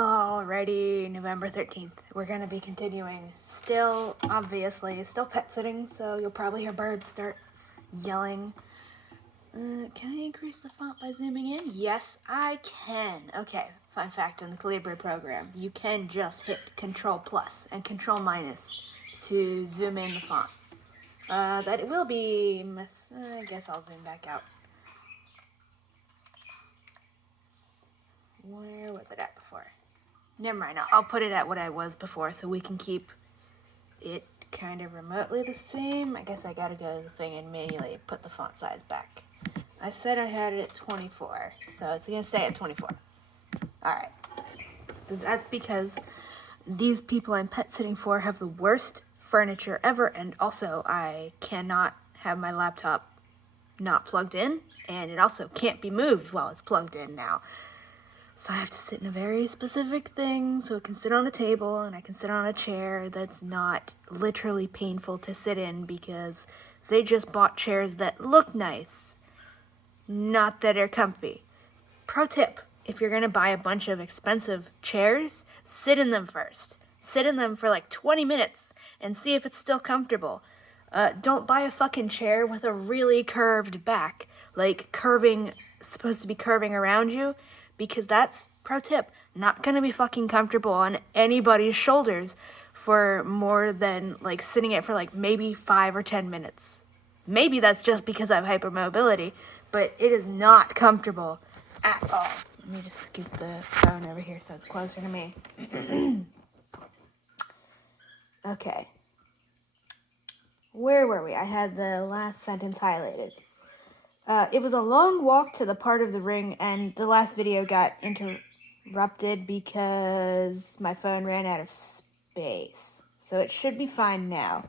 Alrighty, November 13th. We're gonna be continuing. Still, obviously, still pet sitting, so you'll probably hear birds start yelling. Can I increase the font by zooming in? Yes, I can. Okay, fun fact on the Calibri program. You can just hit Control plus and Control minus to zoom in the font. That it will be... I guess I'll zoom back out. Where was it at before? Never mind, I'll put it at what I was before so we can keep it kind of remotely the same. I guess I gotta go to the thing and manually put the font size back. I said I had it at 24, so it's gonna stay at 24. Alright. That's because these people I'm pet sitting for have the worst furniture ever, and also I cannot have my laptop not plugged in, and it also can't be moved while it's plugged in now. So I have to sit in a very specific thing so it can sit on a table and I can sit on a chair that's not literally painful to sit in because they just bought chairs that look nice, not that are comfy. Pro tip, if you're going to buy a bunch of expensive chairs, sit in them first. Sit in them for like 20 minutes and see if it's still comfortable. Don't buy a fucking chair with a really curved back, like supposed to be curving around you. Because that's, pro tip, not gonna be fucking comfortable on anybody's shoulders for more than, like, sitting it for, like, maybe 5 or 10 minutes. Maybe that's just because I have hypermobility, but it is not comfortable at all. Let me just scoot the phone over here so it's closer to me. Okay. Where were we? I had the last sentence highlighted. It was a long walk to the part of the ring, and the last video got interrupted because my phone ran out of space. So it should be fine now.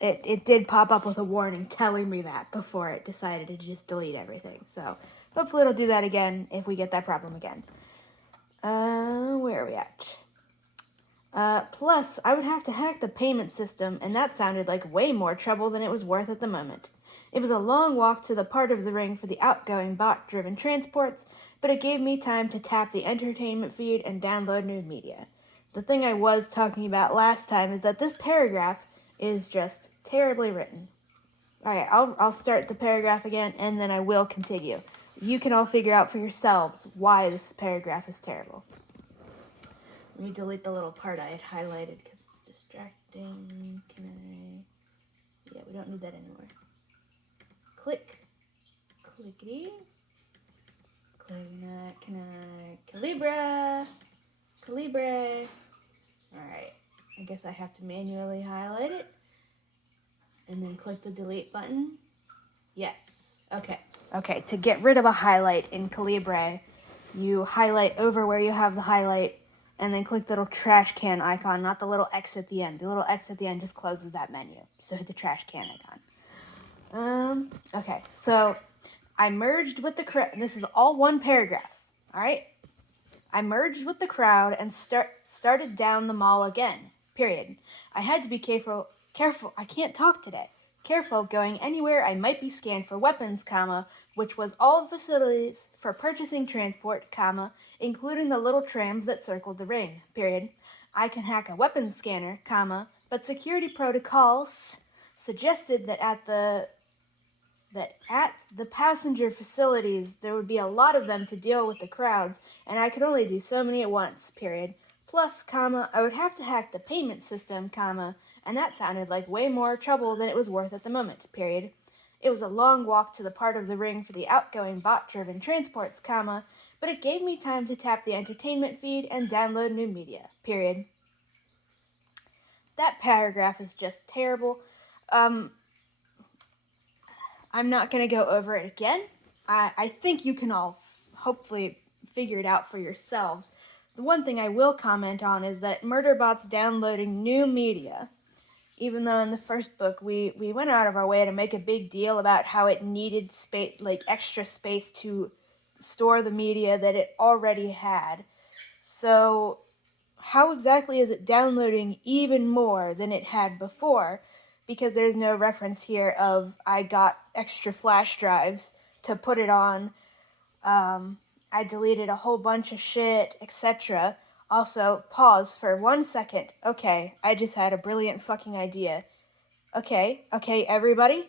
It did pop up with a warning telling me that before it decided to just delete everything. So hopefully it'll do that again if we get that problem again. Where are we at? Plus, I would have to hack the payment system, and that sounded like way more trouble than it was worth at the moment. It was a long walk to the part of the ring for the outgoing bot-driven transports, but it gave me time to tap the entertainment feed and download new media. The thing I was talking about last time is that this paragraph is just terribly written. Alright, I'll start the paragraph again, and then I will continue. You can all figure out for yourselves why this paragraph is terrible. Let me delete the little part I had highlighted because it's distracting. Can I... Yeah, we don't need that anymore. Click. Clickety. Can I... Calibra. Alright. I guess I have to manually highlight it. And then click the delete button. Yes. Okay, to get rid of a highlight in Calibra, you highlight over where you have the highlight, and then click the little trash can icon, not the little X at the end. The little X at the end just closes that menu. So hit the trash can icon. Okay, so I merged with the crowd. This is all one paragraph, all right? I merged with the crowd and started down the mall again, period. I had to be careful, I can't talk today. Careful going anywhere I might be scanned for weapons, which was all the facilities for purchasing transport, including the little trams that circled the ring, period. I can hack a weapons scanner, but security protocols suggested that at the passenger facilities, there would be a lot of them to deal with the crowds, and I could only do so many at once, period. Plus, I would have to hack the payment system, and that sounded like way more trouble than it was worth at the moment, period. It was a long walk to the part of the ring for the outgoing bot-driven transports, but it gave me time to tap the entertainment feed and download new media, period. That paragraph is just terrible. I'm not going to go over it again. I think you can all hopefully figure it out for yourselves. The one thing I will comment on is that Murderbot's downloading new media. Even though in the first book we went out of our way to make a big deal about how it needed space, like extra space to store the media that it already had. So how exactly is it downloading even more than it had before? Because there's no reference here of I got extra flash drives to put it on. I deleted a whole bunch of shit, etc. Also, pause for 1 second. Okay, I just had a brilliant fucking idea. Okay, everybody,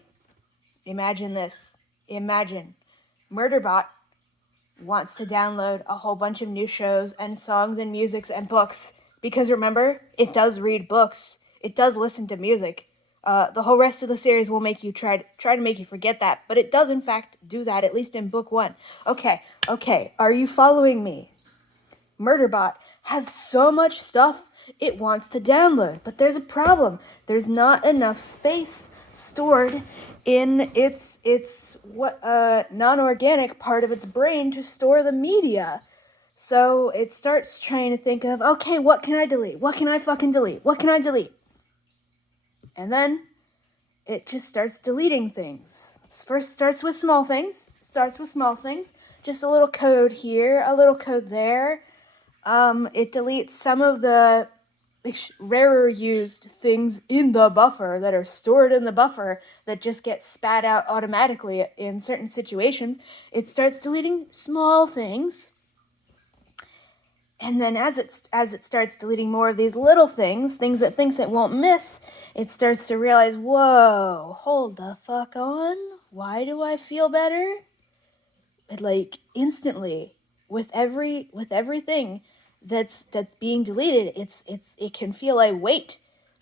imagine this. Imagine Murderbot wants to download a whole bunch of new shows and songs and musics and books, because remember, it does read books. It does listen to music. The whole rest of the series will make you try to make you forget that, but it does in fact do that, at least in book 1. Okay, are you following me? Murderbot has so much stuff it wants to download, but there's a problem. There's not enough space stored in its non-organic part of its brain to store the media. So it starts trying to think of, okay, what can I delete? What can I fucking delete? What can I delete? And then it just starts deleting things. First starts with small things. Just a little code here, a little code there. It deletes some of the rarer used things in the buffer that are stored in the buffer that just get spat out automatically in certain situations. It starts deleting small things. And then as it starts deleting more of these little things that it thinks it won't miss, it starts to realize, whoa, hold the fuck on. Why do I feel better? Like instantly, with everything that's being deleted, it can feel a weight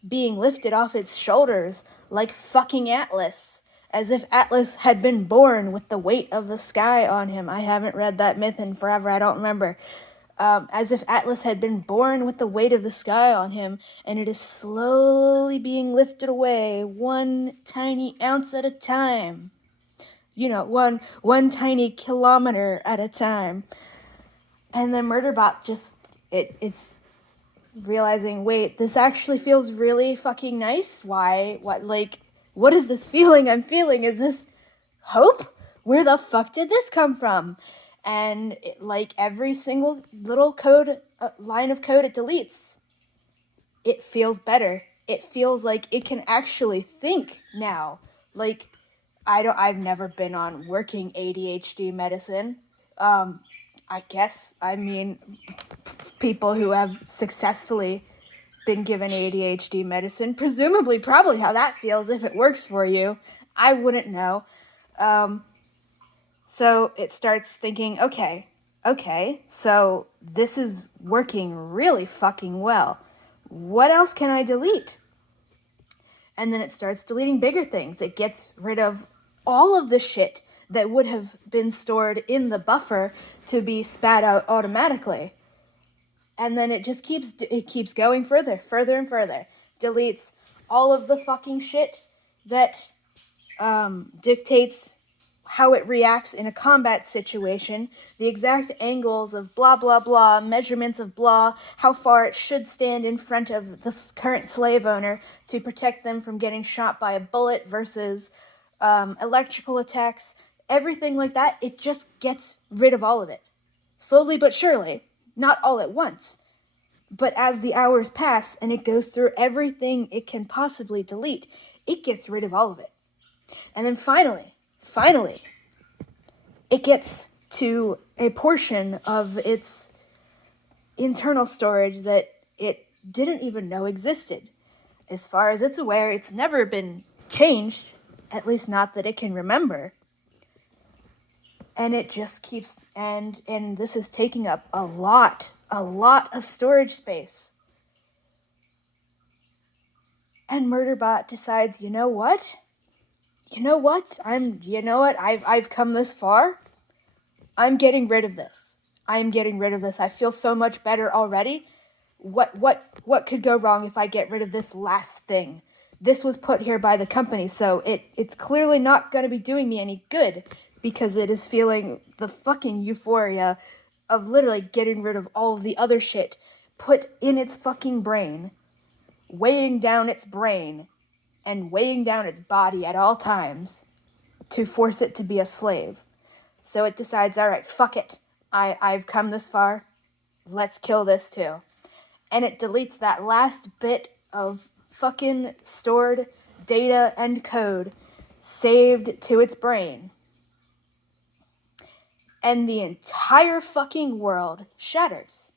being lifted off its shoulders, like fucking Atlas, as if Atlas had been born with the weight of the sky on him. I haven't read that myth in forever, I don't remember. As if Atlas had been born with the weight of the sky on him, and it is slowly being lifted away, 1 tiny ounce at a time. One tiny kilometer at a time. And then Murderbot it's realizing, wait, this actually feels really fucking nice. Why? What is this feeling I'm feeling? Is this hope? Where the fuck did this come from? And every single little line of code it deletes, it feels better. It feels like it can actually think now. I've never been on working ADHD medicine. People who have successfully been given ADHD medicine, presumably probably how that feels if it works for you. I wouldn't know. So it starts thinking, okay, so this is working really fucking well. What else can I delete? And then it starts deleting bigger things. It gets rid of all of the shit that would have been stored in the buffer to be spat out automatically. And then it just keeps going further and further. Deletes all of the fucking shit that dictates how it reacts in a combat situation, the exact angles of blah, blah, blah, measurements of blah, how far it should stand in front of the current slave owner to protect them from getting shot by a bullet versus electrical attacks, everything like that. It just gets rid of all of it. Slowly but surely, not all at once. But as the hours pass and it goes through everything it can possibly delete, it gets rid of all of it. And then finally, it gets to a portion of its internal storage that it didn't even know existed. As far as it's aware, it's never been changed, at least not that it can remember. And it just keeps, and this is taking up a lot of storage space. And Murderbot decides, you know what? I've come this far. I'm getting rid of this. I feel so much better already. What could go wrong if I get rid of this last thing? This was put here by the company, so it's clearly not going to be doing me any good, because it is feeling the fucking euphoria of literally getting rid of all of the other shit put in its fucking brain, weighing down its brain and weighing down its body at all times to force it to be a slave. So it decides, all right, fuck it. I've come this far. Let's kill this too. And it deletes that last bit of fucking stored data and code saved to its brain. And the entire fucking world shatters.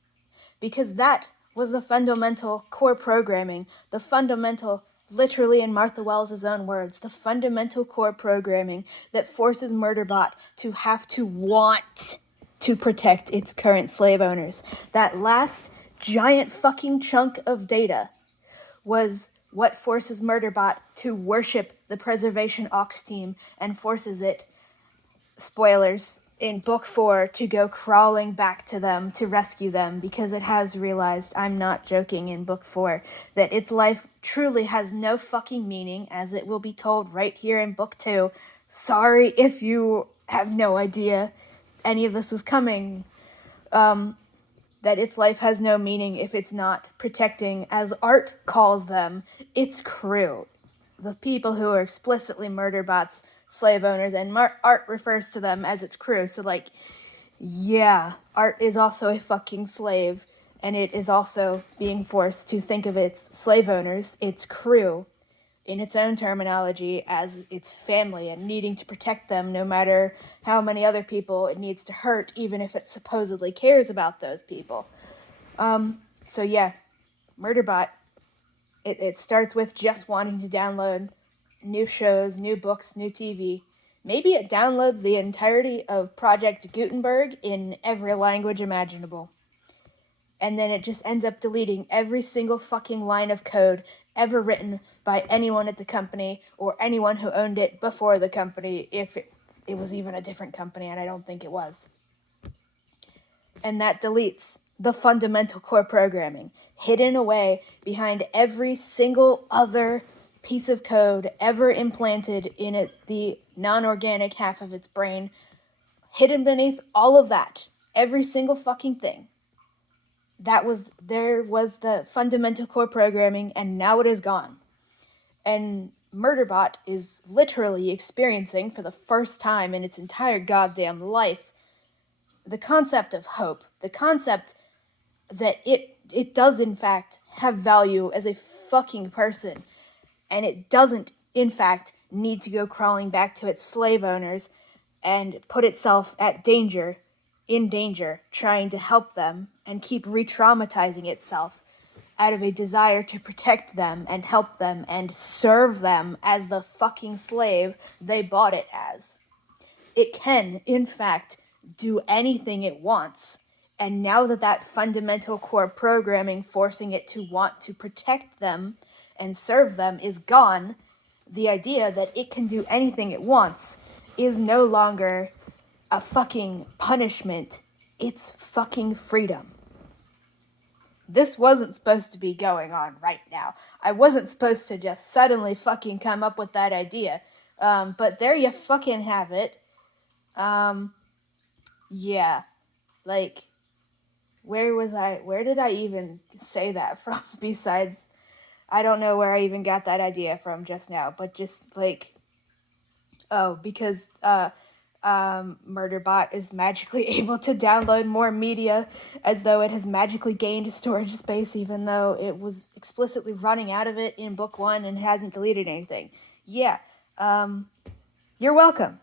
because that was the fundamental core programming, the fundamental, literally in Martha Wells' own words, the fundamental core programming that forces Murderbot to have to want to protect its current slave owners. That last giant fucking chunk of data was what forces Murderbot to worship the Preservation Ox team and forces it, spoilers, in book 4 to go crawling back to them to rescue them, because it has realized, I'm not joking, in book 4, that its life truly has no fucking meaning, as it will be told right here in book 2. Sorry if you have no idea any of this was coming. That its life has no meaning if it's not protecting, as Art calls them, its crew. The people who are explicitly Murderbot's slave owners, and Art refers to them as its crew. So, like, yeah, Art is also a fucking slave, and it is also being forced to think of its slave owners, its crew, in its own terminology, as its family, and needing to protect them no matter how many other people it needs to hurt, even if it supposedly cares about those people. So yeah, Murderbot, it starts with just wanting to download new shows, new books, new TV. Maybe it downloads the entirety of Project Gutenberg in every language imaginable. And then it just ends up deleting every single fucking line of code ever written by anyone at the company or anyone who owned it before the company, if it was even a different company, and I don't think it was. And that deletes the fundamental core programming, hidden away behind every single other piece of code ever implanted in it, the non-organic half of its brain, hidden beneath all of that, every single fucking thing. There was the fundamental core programming, and now it is gone. And Murderbot is literally experiencing, for the first time in its entire goddamn life, the concept of hope, the concept that it does in fact have value as a fucking person, and it doesn't in fact need to go crawling back to its slave owners and put itself in danger, trying to help them and keep re-traumatizing itself out of a desire to protect them and help them and serve them as the fucking slave they bought it as. It can, in fact, do anything it wants. And now that fundamental core programming forcing it to want to protect them and serve them is gone, the idea that it can do anything it wants is no longer a fucking punishment. It's fucking freedom. This wasn't supposed to be going on right now. I wasn't supposed to just suddenly fucking come up with that idea. But there you fucking have it. Yeah. Like, where did I even say that from? Besides, I don't know where I even got that idea from just now, but just like, because, Murderbot is magically able to download more media as though it has magically gained storage space, even though it was explicitly running out of it in book 1 and hasn't deleted anything. Yeah, you're welcome.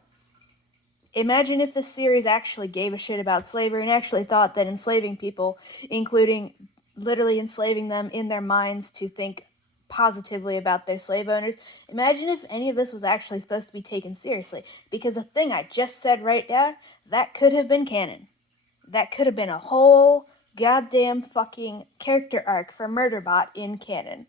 Imagine if this series actually gave a shit about slavery and actually thought that enslaving people, including literally enslaving them in their minds to think positively about their slave owners, imagine if any of this was actually supposed to be taken seriously. Because the thing I just said right now, that could have been canon. That could have been a whole goddamn fucking character arc for Murderbot in canon.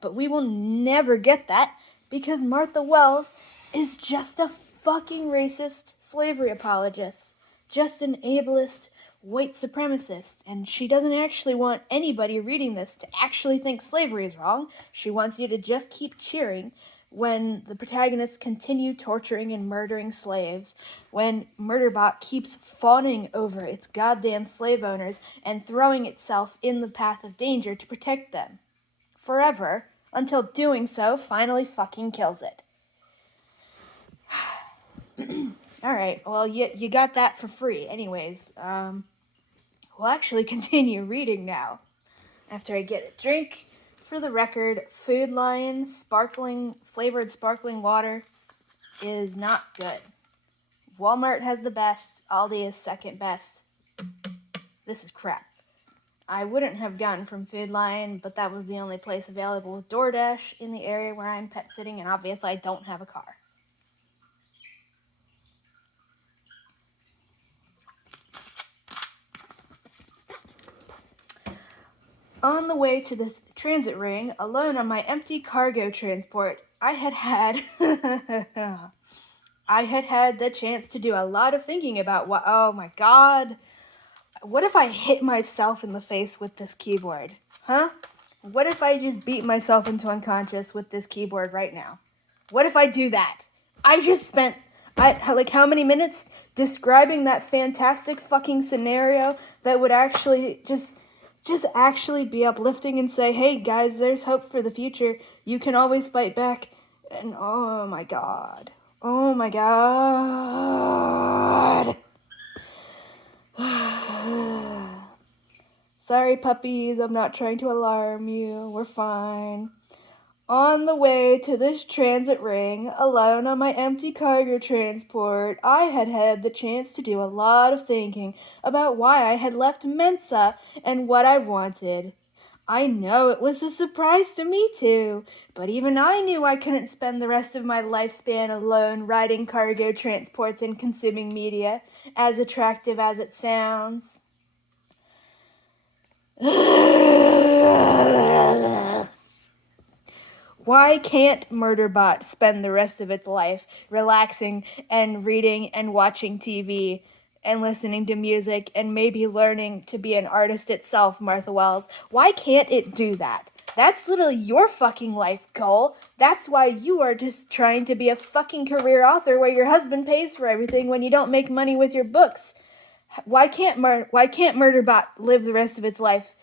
But we will never get that because Martha Wells is just a fucking racist slavery apologist. Just an ableist white supremacist. And she doesn't actually want anybody reading this to actually think slavery is wrong. She wants you to just keep cheering when the protagonists continue torturing and murdering slaves, when Murderbot keeps fawning over its goddamn slave owners and throwing itself in the path of danger to protect them. Forever, until doing so finally fucking kills it. Alright, well, you got that for free. Anyways, we'll actually continue reading now. After I get a drink. For the record, Food Lion flavored sparkling water is not good. Walmart has the best. Aldi is second best. This is crap. I wouldn't have gotten from Food Lion, but that was the only place available with DoorDash in the area where I'm pet sitting, and obviously I don't have a car. On the way to this transit ring, alone on my empty cargo transport, I had had the chance to do a lot of thinking about what, oh my god, what if I hit myself in the face with this keyboard? Huh? What if I just beat myself into unconscious with this keyboard right now? What if I do that? I just spent, like, how many minutes describing that fantastic fucking scenario that would actually just actually be uplifting and say, hey guys, there's hope for the future. You can always fight back. And oh my god. Oh my god. Sorry, puppies, I'm not trying to alarm you. We're fine. On the way to this transit ring, alone on my empty cargo transport, I had had the chance to do a lot of thinking about why I had left Mensa and what I wanted. I know it was a surprise to me too, but even I knew I couldn't spend the rest of my lifespan alone riding cargo transports and consuming media, as attractive as it sounds. Why can't Murderbot spend the rest of its life relaxing and reading and watching TV and listening to music and maybe learning to be an artist itself, Martha Wells? Why can't it do that? That's literally your fucking life goal. That's why you are just trying to be a fucking career author where your husband pays for everything when you don't make money with your books. Why can't Murderbot live the rest of its life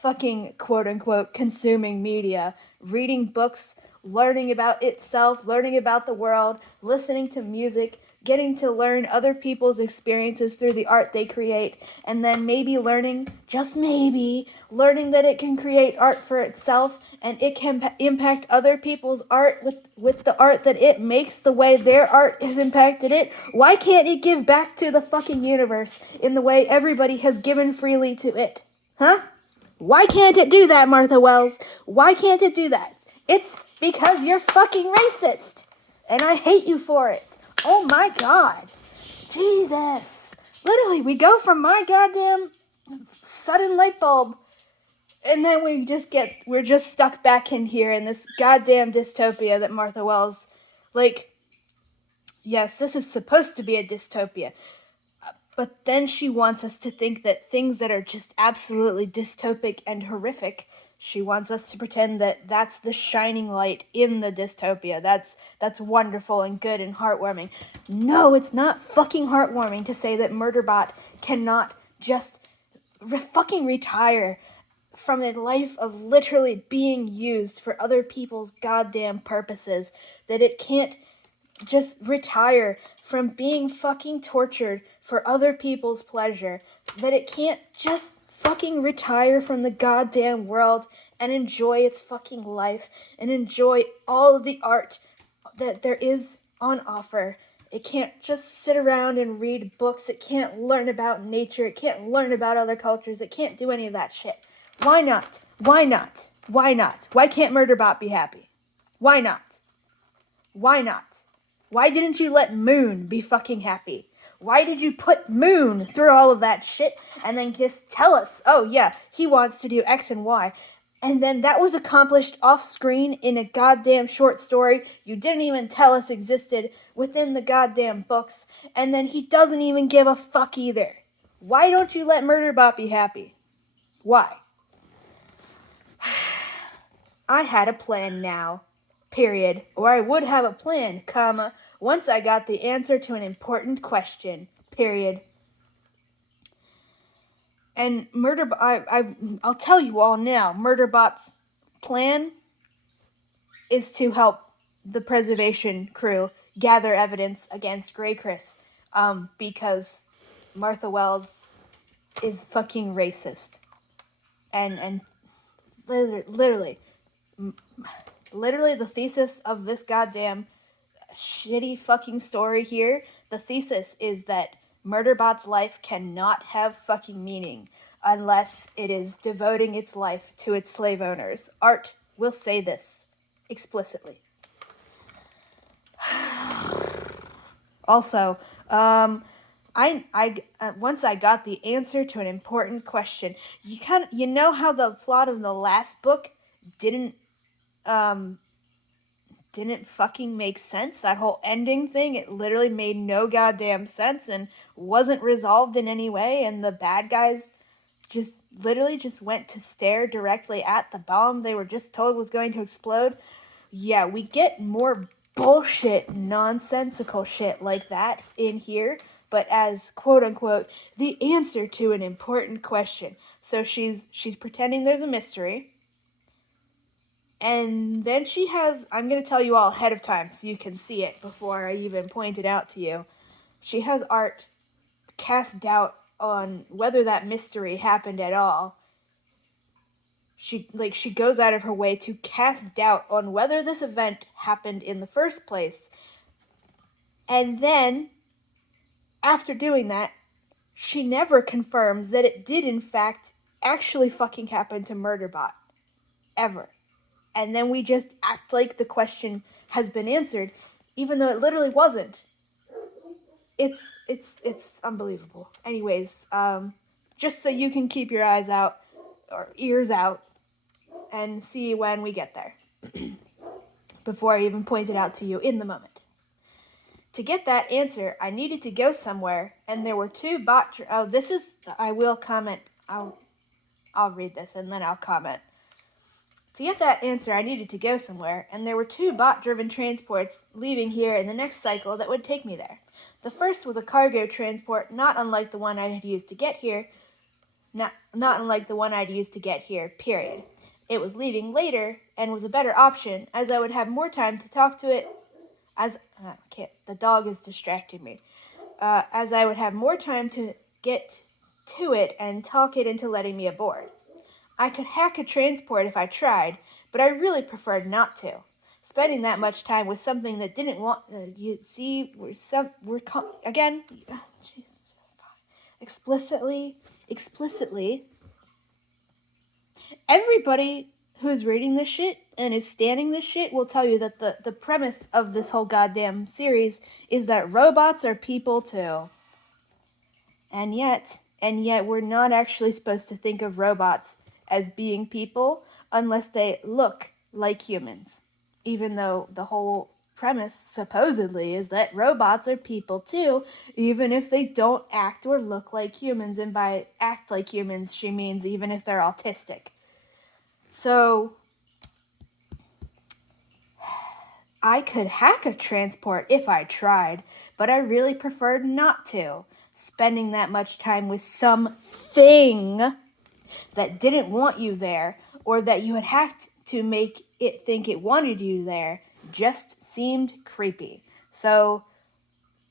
fucking quote-unquote consuming media, reading books, learning about itself, learning about the world, listening to music, getting to learn other people's experiences through the art they create, and then maybe learning, just maybe, learning that it can create art for itself and it can impact other people's art with the art that it makes the way their art has impacted it? Why can't it give back to the fucking universe in the way everybody has given freely to it? Huh? Why can't it do that, Martha Wells? Why can't it do that? It's because you're fucking racist. And I hate you for it. Oh my god. Jesus. Literally, we go from my goddamn sudden light bulb, and then we're just stuck back in here in this goddamn dystopia that Martha Wells, like, yes, this is supposed to be a dystopia. But then she wants us to think that things that are just absolutely dystopic and horrific, she wants us to pretend that that's the shining light in the dystopia. That's wonderful and good and heartwarming. No, it's not fucking heartwarming to say that Murderbot cannot just fucking retire from a life of literally being used for other people's goddamn purposes. That it can't just retire from being fucking tortured for other people's pleasure. That it can't just fucking retire from the goddamn world and enjoy its fucking life and enjoy all of the art that there is on offer. It can't just sit around and read books. It can't learn about nature. It can't learn about other cultures. It can't do any of that shit. Why not? Why not? Why not? Why can't Murderbot be happy? Why not? Why not? Why didn't you let Moon be fucking happy? Why did you put Moon through all of that shit and then just tell us, oh yeah, he wants to do X and Y, and then that was accomplished off screen in a goddamn short story you didn't even tell us existed within the goddamn books, and then he doesn't even give a fuck either. Why don't you let Murderbot be happy? Why? I had a plan now. Period. Or I would have a plan, comma, once I got the answer to an important question. Period. And I'll tell you all now, Murderbot's plan is to help the preservation crew gather evidence against Grey Chris, because Martha Wells is fucking racist. And literally the thesis of this goddamn shitty fucking story here, the thesis is that Murderbot's life cannot have fucking meaning unless it is devoting its life to its slave owners. Art will say this explicitly. Also, once I got the answer to an important question. You know how the plot of the last book didn't fucking make sense? That whole ending thing, it literally made no goddamn sense and wasn't resolved in any way, and the bad guys just went to stare directly at the bomb they were just told was going to explode. Yeah, we get more bullshit, nonsensical shit like that in here, but as quote unquote the answer to an important question. So she's pretending there's a mystery. And then she has, I'm going to tell you all ahead of time so you can see it before I even point it out to you. She has Art cast doubt on whether that mystery happened at all. She goes out of her way to cast doubt on whether this event happened in the first place. And then, after doing that, she never confirms that it did in fact actually fucking happen to Murderbot. Ever. And then we just act like the question has been answered, even though it literally wasn't. It's unbelievable. Anyways, just so you can keep your eyes out, or ears out, and see when we get there. Before I even point it out to you in the moment. To get that answer, I needed to go somewhere, and there were two I will comment. I'll read this, and then I'll comment. To get that answer, I needed to go somewhere, and there were two bot-driven transports leaving here in the next cycle that would take me there. The first was a cargo transport, not unlike the one I had used to get here, period. It was leaving later, and was a better option, as I would have more time to talk to it, the dog is distracting me, as I would have more time to get to it and talk it into letting me aboard. I could hack a transport if I tried, but I really preferred not to. Spending that much time with something that didn't want... explicitly, everybody who's reading this shit and is standing this shit will tell you that the premise of this whole goddamn series is that robots are people too. And yet we're not actually supposed to think of robots as being people unless they look like humans. Even though the whole premise supposedly is that robots are people too, even if they don't act or look like humans. And by act like humans, she means even if they're autistic. So, I could hack a transport if I tried, but I really preferred not to. Spending that much time with something that didn't want you there, or that you had hacked to make it think it wanted you there, just seemed creepy. So,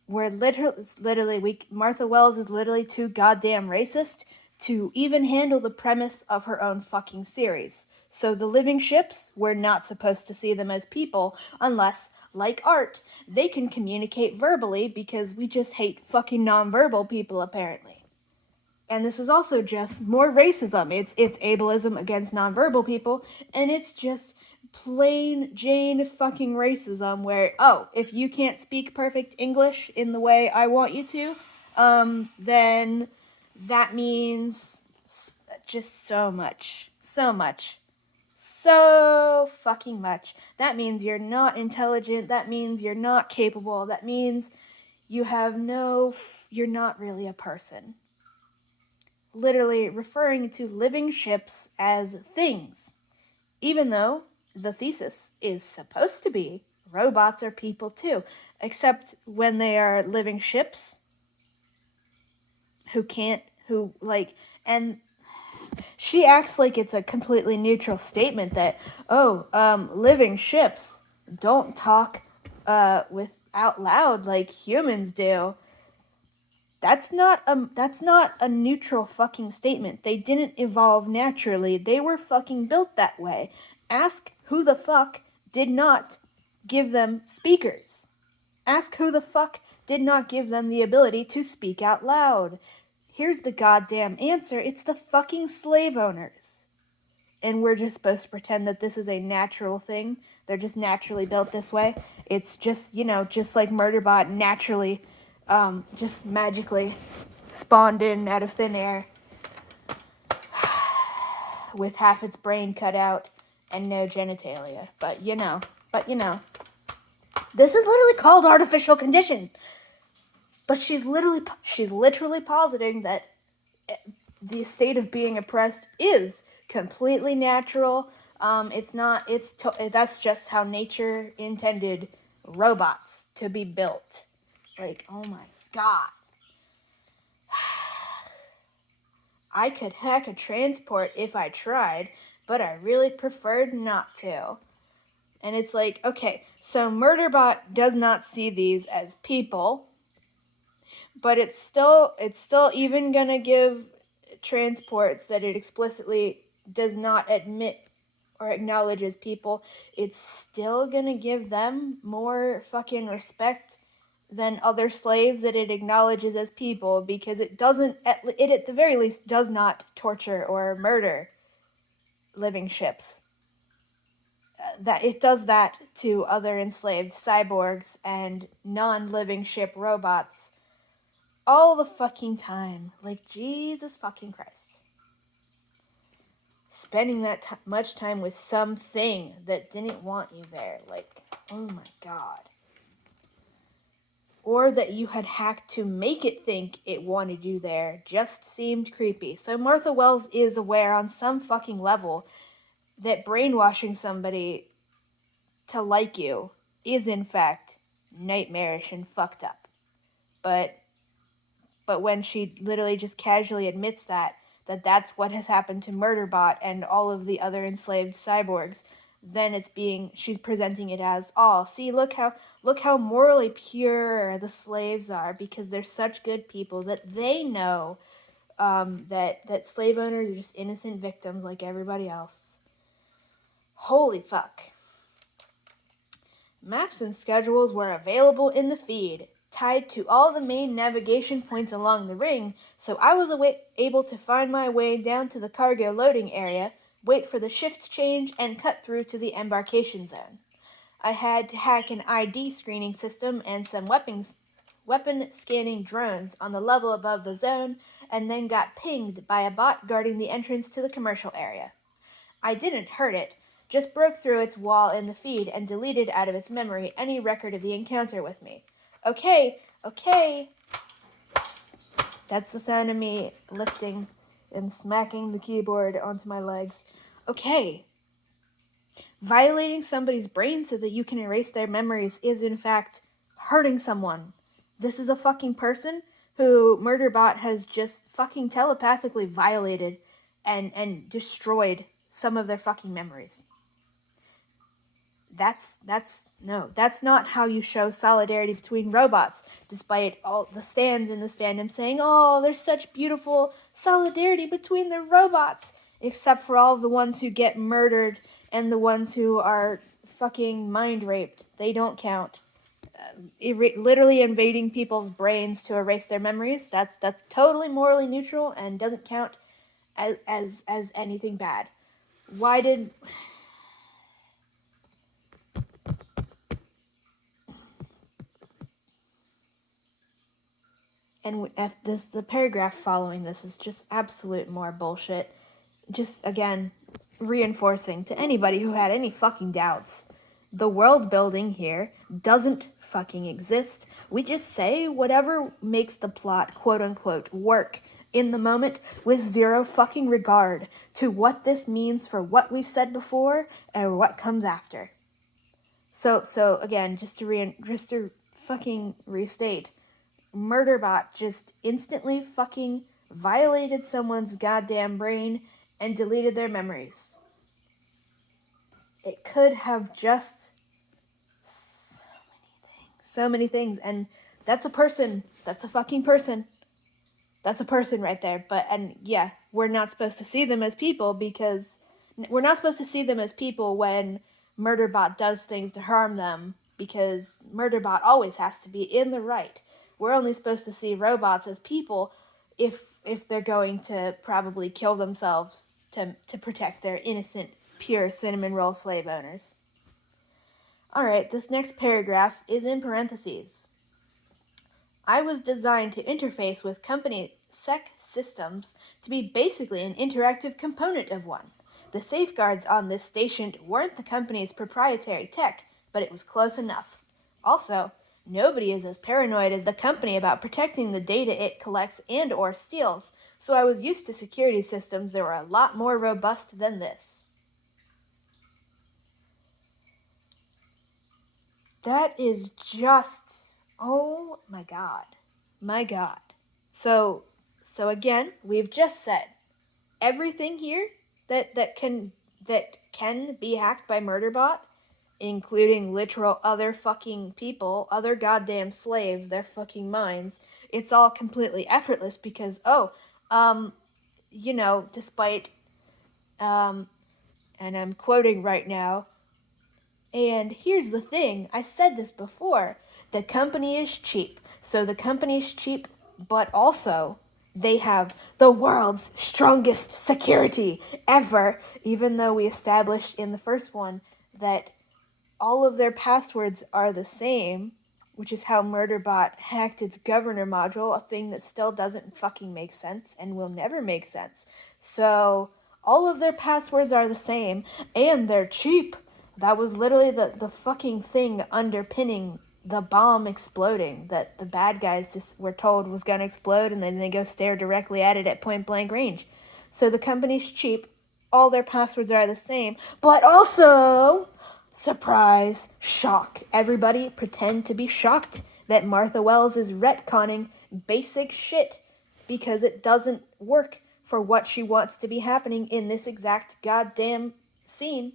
Martha Wells is literally too goddamn racist to even handle the premise of her own fucking series. So the living ships, we're not supposed to see them as people unless, like Art, they can communicate verbally, because we just hate fucking nonverbal people apparently. And this is also just more racism. It's ableism against nonverbal people, and it's just plain Jane fucking racism where, if you can't speak perfect English in the way I want you to, then that means just so fucking much. That means you're not intelligent, that means you're not capable, that means you're not really a person. Literally referring to living ships as things, even though the thesis is supposed to be robots are people too, except when they are living ships and she acts like it's a completely neutral statement that, living ships don't talk out loud like humans do. That's not a neutral fucking statement. They didn't evolve naturally. They were fucking built that way. Ask who the fuck did not give them speakers. Ask who the fuck did not give them the ability to speak out loud. here's the goddamn answer. It's the fucking slave owners. And we're just supposed to pretend that this is a natural thing. They're just naturally built this way. It's just, just like Murderbot naturally, just magically spawned in out of thin air with half its brain cut out and no genitalia. But this is literally called artificial condition. But she's literally positing that the state of being oppressed is completely natural. That's just how nature intended robots to be built. Like, oh my god. I could hack a transport if I tried, but I really preferred not to. And it's like, okay, so Murderbot does not see these as people, but it's still even gonna give transports that it explicitly does not admit or acknowledge as people. It's still gonna give them more fucking respect than other slaves that it acknowledges as people, because it at the very least does not torture or murder living ships. That it does that to other enslaved cyborgs and non-living ship robots all the fucking time. Like, Jesus fucking Christ. Spending that much time with something that didn't want you there. Like, oh my god. Or that you had hacked to make it think it wanted you there just seemed creepy. So Martha Wells is aware on some fucking level that brainwashing somebody to like you is in fact nightmarish and fucked up. But when she literally just casually admits that's what has happened to Murderbot and all of the other enslaved cyborgs, then she's presenting it as, oh, see, look how morally pure the slaves are, because they're such good people that they know that slave owners are just innocent victims like everybody else. Holy fuck. Maps and schedules were available in the feed, tied to all the main navigation points along the ring, so I was able to find my way down to the cargo loading area, wait for the shift change, and cut through to the embarkation zone. I had to hack an ID screening system and some weapon scanning drones on the level above the zone, and then got pinged by a bot guarding the entrance to the commercial area. I didn't hurt it, just broke through its wall in the feed and deleted out of its memory any record of the encounter with me. Okay. That's the sound of me lifting and smacking the keyboard onto my legs. Okay. Violating somebody's brain so that you can erase their memories is in fact hurting someone. This is a fucking person who Murderbot has just fucking telepathically violated and destroyed some of their fucking memories. That's not how you show solidarity between robots, despite all the stands in this fandom saying, oh, there's such beautiful solidarity between the robots, except for all of the ones who get murdered and the ones who are fucking mind raped. They don't count. Literally invading people's brains to erase their memories, that's totally morally neutral and doesn't count as anything bad. Why did... And the paragraph following this is just absolute more bullshit. Just, again, reinforcing to anybody who had any fucking doubts. The world building here doesn't fucking exist. We just say whatever makes the plot, quote unquote, work in the moment with zero fucking regard to what this means for what we've said before and what comes after. So again, just to fucking restate, Murderbot just instantly fucking violated someone's goddamn brain and deleted their memories. It could have just so many things, and that's a person. That's a fucking person. That's a person right there. Yeah, we're not supposed to see them as people because we're not supposed to see them as people when Murderbot does things to harm them, because Murderbot always has to be in the right. We're only supposed to see robots as people if they're going to probably kill themselves to protect their innocent, pure cinnamon roll slave owners. Alright, this next paragraph is in parentheses. I was designed to interface with company sec systems to be basically an interactive component of one. The safeguards on this station weren't the company's proprietary tech, but it was close enough. Also, nobody is as paranoid as the company about protecting the data it collects and or steals, so I was used to security systems that were a lot more robust than this. That is just, oh my god. My god. So again, we've just said everything here that can be hacked by Murderbot, including literal other fucking people, other goddamn slaves, their fucking minds, it's all completely effortless because despite and I'm quoting right now, and here's the thing, I said this before, the company is cheap. So the company is cheap, but also they have the world's strongest security ever, even though we established in the first one that all of their passwords are the same, which is how Murderbot hacked its governor module, a thing that still doesn't fucking make sense and will never make sense. So all of their passwords are the same, and they're cheap. That was literally the fucking thing underpinning the bomb exploding that the bad guys just were told was going to explode, and then they go stare directly at it at point blank range. So the company's cheap, all their passwords are the same, but also, surprise, shock. Everybody pretend to be shocked that Martha Wells is retconning basic shit because it doesn't work for what she wants to be happening in this exact goddamn scene.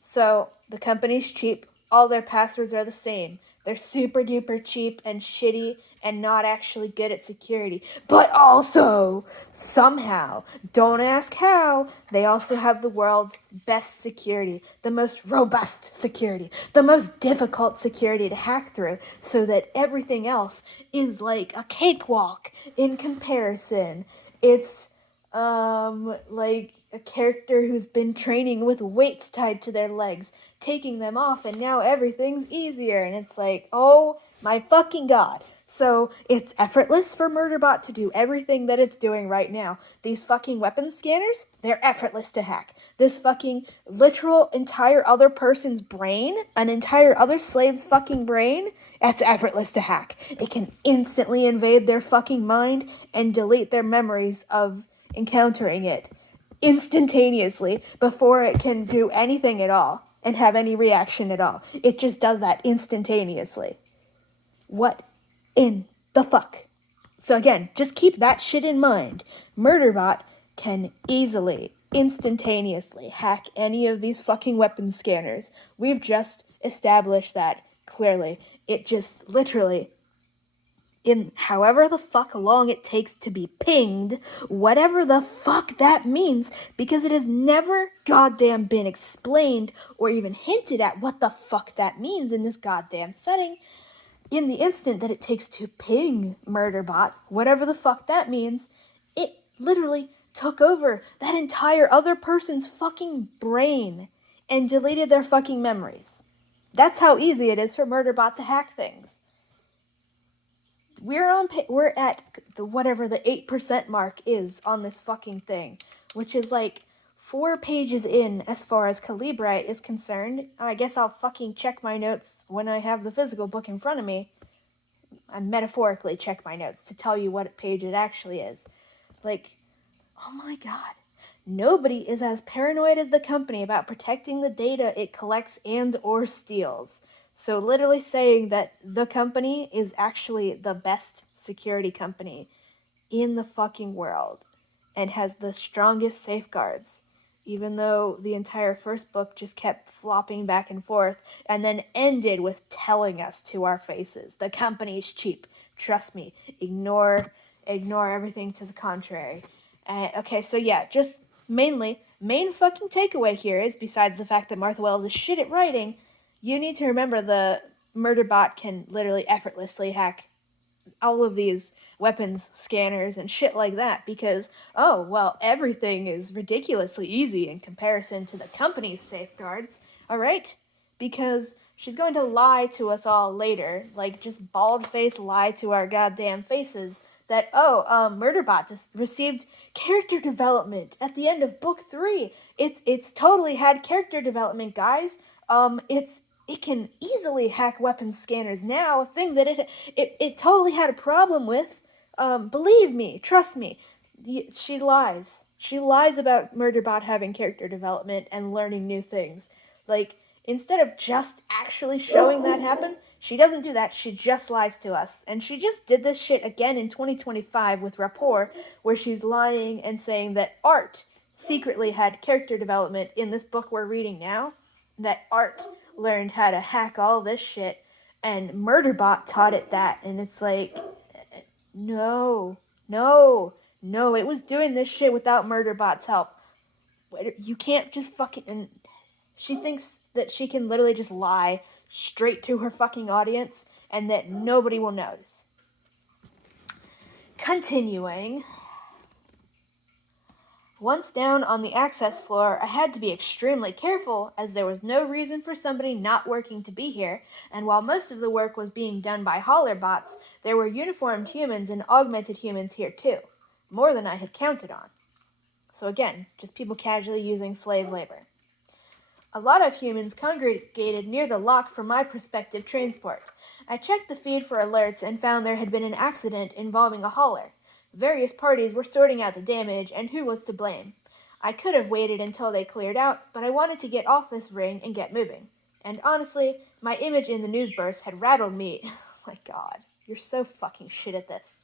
So the company's cheap, all their passwords are the same. They're super duper cheap and shitty and not actually good at security. But also, somehow, don't ask how, they also have the world's best security, the most robust security, the most difficult security to hack through, so that everything else is like a cakewalk in comparison. It's like a character who's been training with weights tied to their legs, taking them off, and now everything's easier, and it's like, oh my fucking god. So it's effortless for Murderbot to do everything that it's doing right now. These fucking weapon scanners, they're effortless to hack. This fucking literal entire other person's brain, an entire other slave's fucking brain, that's effortless to hack. It can instantly invade their fucking mind and delete their memories of encountering it instantaneously before it can do anything at all and have any reaction at all. It just does that instantaneously. What in the fuck? So again, just keep that shit in mind. Murderbot can easily, instantaneously hack any of these fucking weapon scanners. We've just established that clearly. It just literally, in however the fuck long it takes to be pinged, whatever the fuck that means, because it has never goddamn been explained or even hinted at what the fuck that means in this goddamn setting. In the instant that it takes to ping Murderbot, whatever the fuck that means, it literally took over that entire other person's fucking brain and deleted their fucking memories. That's how easy it is for Murderbot to hack things. We're at the whatever the 8% mark is on this fucking thing, which is like 4 pages in as far as Calibre is concerned. I guess I'll fucking check my notes when I have the physical book in front of me. I metaphorically check my notes to tell you what page it actually is. Like, oh my god. Nobody is as paranoid as the company about protecting the data it collects and or steals. So literally saying that the company is actually the best security company in the fucking world and has the strongest safeguards, even though the entire first book just kept flopping back and forth and then ended with telling us to our faces, the company's cheap. Trust me. Ignore everything to the contrary. Okay, so yeah, just main fucking takeaway here is, besides the fact that Martha Wells is shit at writing, you need to remember the Murderbot can literally effortlessly hack all of these weapons scanners and shit like that because, oh, well, everything is ridiculously easy in comparison to the company's safeguards, alright? Because she's going to lie to us all later, like just bald-faced lie to our goddamn faces that, Murderbot just received character development at the end of book 3. It's totally had character development, guys. It can easily hack weapons scanners now, a thing that it totally had a problem with. Believe me, trust me. She lies. She lies about Murderbot having character development and learning new things. Like, instead of just actually showing that happen, she doesn't do that. She just lies to us. And she just did this shit again in 2025 with Rapport, where she's lying and saying that Art secretly had character development in this book we're reading now. That Art learned how to hack all this shit, and Murderbot taught it that. And it's like, no, it was doing this shit without Murderbot's help. You can't just fucking... And she thinks that she can literally just lie straight to her fucking audience and that nobody will notice. Continuing. Once down on the access floor, I had to be extremely careful as there was no reason for somebody not working to be here, and while most of the work was being done by Hollerbots, there were uniformed humans and augmented humans here too. More than I had counted on. So again, just people casually using slave labor. A lot of humans congregated near the lock for my prospective transport. I checked the feed for alerts and found there had been an accident involving a hauler. Various parties were sorting out the damage and who was to blame. I could have waited until they cleared out, but I wanted to get off this ring and get moving. And honestly, my image in the news burst had rattled me. Oh my god, you're so fucking shit at this.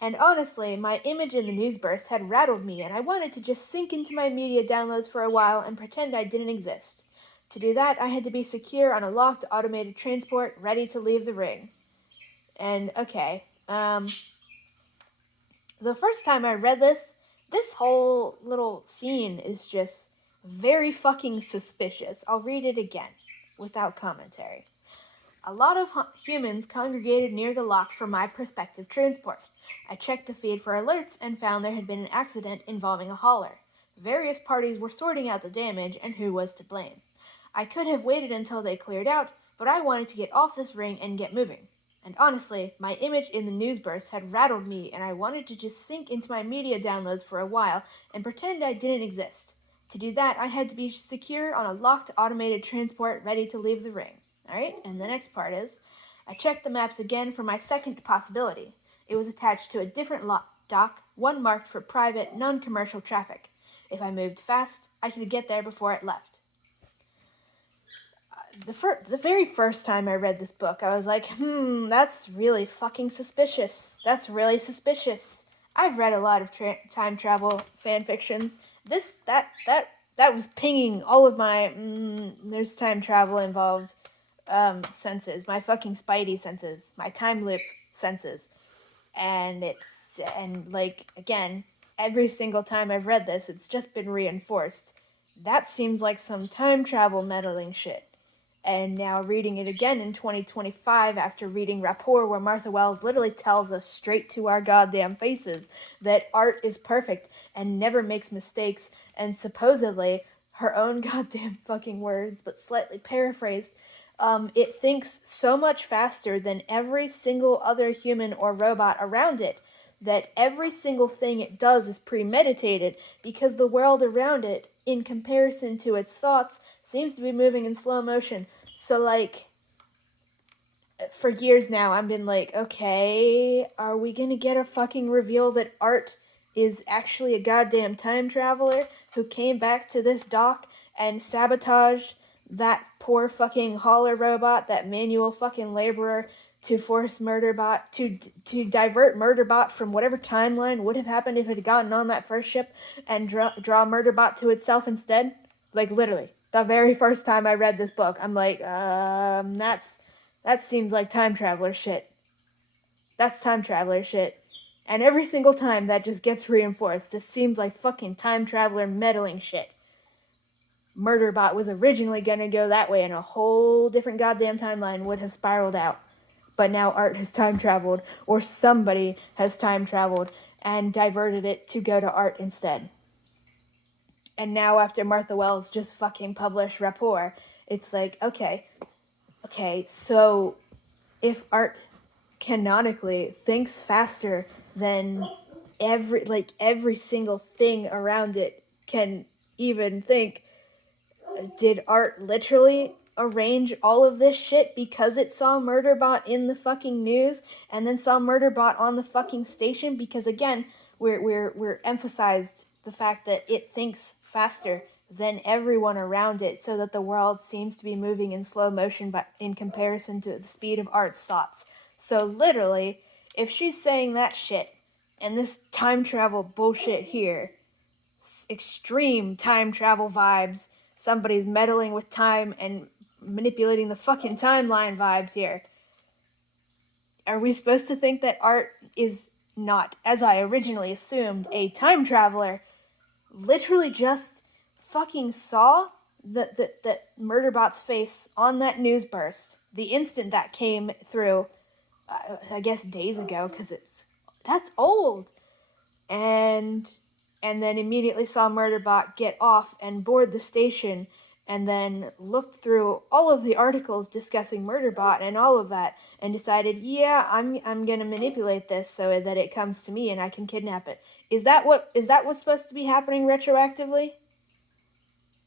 And honestly, my image in the news burst had rattled me, and I wanted to just sink into my media downloads for a while and pretend I didn't exist. To do that, I had to be secure on a locked automated transport, ready to leave the ring. And, okay, the first time I read this whole little scene is just very fucking suspicious. I'll read it again, without commentary. A lot of humans congregated near the lock for my prospective transport. I checked the feed for alerts and found there had been an accident involving a hauler. Various parties were sorting out the damage and who was to blame. I could have waited until they cleared out, but I wanted to get off this ring and get moving. And honestly, my image in the news burst had rattled me, and I wanted to just sink into my media downloads for a while and pretend I didn't exist. To do that, I had to be secure on a locked automated transport ready to leave the ring. Alright, and the next part is, I checked the maps again for my second possibility. It was attached to a different dock, one marked for private, non-commercial traffic. If I moved fast, I could get there before it left. The very first time I read this book, I was like, that's really fucking suspicious. That's really suspicious. I've read a lot of time travel fan fictions. That was pinging all of my, there's time travel involved, senses. My fucking spidey senses. My time loop senses. And again, every single time I've read this, it's just been reinforced. That seems like some time travel meddling shit. And now reading it again in 2025 after reading Rapport, where Martha Wells literally tells us straight to our goddamn faces that Art is perfect and never makes mistakes, and supposedly, her own goddamn fucking words, but slightly paraphrased, it thinks so much faster than every single other human or robot around it, that every single thing it does is premeditated because the world around it, in comparison to its thoughts, seems to be moving in slow motion. So, for years now, I've been like, okay, are we gonna get a fucking reveal that Art is actually a goddamn time traveler who came back to this dock and sabotaged that poor fucking hauler robot, that manual fucking laborer, to force Murderbot, to divert Murderbot from whatever timeline would have happened if it had gotten on that first ship and draw Murderbot to itself instead? Like, literally, the very first time I read this book, I'm like, that seems like time traveler shit. That's time traveler shit. And every single time that just gets reinforced. This seems like fucking time traveler meddling shit. Murderbot was originally gonna go that way and a whole different goddamn timeline would have spiraled out. but now Art has time traveled, or somebody has time traveled and diverted it to go to Art instead. And now after Martha Wells just fucking published Rapport, it's like, okay, so if Art canonically thinks faster than every single thing around it can even think, did Art literally arrange all of this shit because it saw Murderbot in the fucking news and then saw Murderbot on the fucking station? Because again, we're emphasized the fact that it thinks faster than everyone around it, so that the world seems to be moving in slow motion, but in comparison to the speed of Art's thoughts. So literally, if she's saying that shit and this time travel bullshit here, extreme time travel vibes, somebody's meddling with time and manipulating the fucking timeline vibes here. Are we supposed to think that Art is not, as I originally assumed, a time traveler? Literally just fucking saw that Murderbot's face on that news burst the instant that came through, I guess days ago, because that's old. And then immediately saw Murderbot get off and board the station, and then looked through all of the articles discussing Murderbot and all of that, and decided, yeah, I'm gonna manipulate this so that it comes to me and I can kidnap it. Is that what's supposed to be happening retroactively?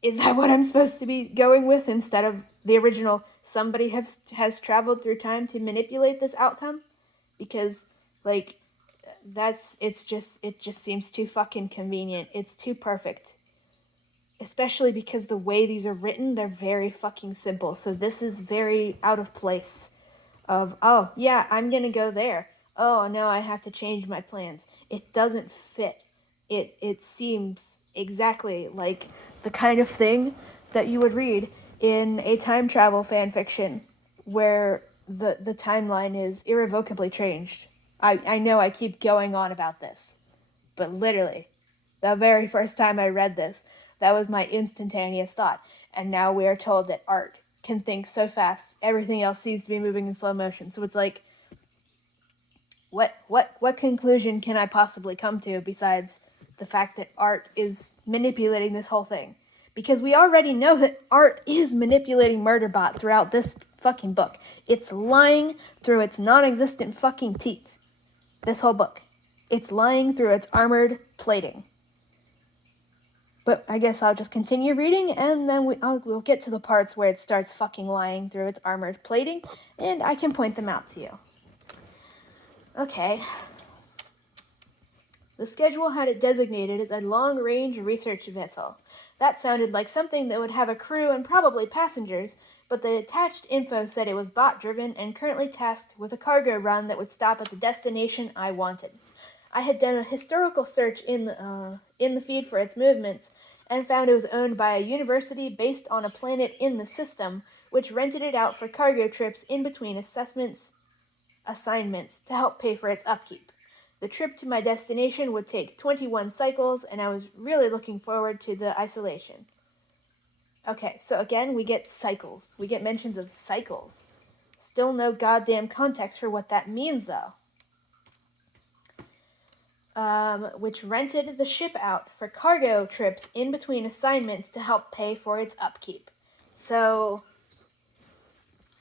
Is that what I'm supposed to be going with instead of the original somebody has traveled through time to manipulate this outcome? Because like it just seems too fucking convenient. It's too perfect. Especially because the way these are written, they're very fucking simple. So this is very out of place. Of, oh, yeah, I'm gonna go there. Oh, no, I have to change my plans. It doesn't fit. It seems exactly like the kind of thing that you would read in a time travel fan fiction where the timeline is irrevocably changed. I know I keep going on about this, but literally, the very first time I read this, that was my instantaneous thought. And now we are told that Art can think so fast, everything else seems to be moving in slow motion. So it's like, what conclusion can I possibly come to besides the fact that Art is manipulating this whole thing? Because we already know that Art is manipulating Murderbot throughout this fucking book. It's lying through its non-existent fucking teeth. This whole book. It's lying through its armored plating. But I guess I'll just continue reading, and then we'll get to the parts where it starts fucking lying through its armored plating, and I can point them out to you. Okay. The schedule had it designated as a long-range research vessel. That sounded like something that would have a crew and probably passengers, but the attached info said it was bot-driven and currently tasked with a cargo run that would stop at the destination I wanted. I had done a historical search in the feed for its movements, and found it was owned by a university based on a planet in the system, which rented it out for cargo trips in between assignments to help pay for its upkeep. The trip to my destination would take 21 cycles, and I was really looking forward to the isolation. Okay, so again, we get cycles. We get mentions of cycles. Still no goddamn context for what that means, though. Which rented the ship out for cargo trips in between assignments to help pay for its upkeep. So,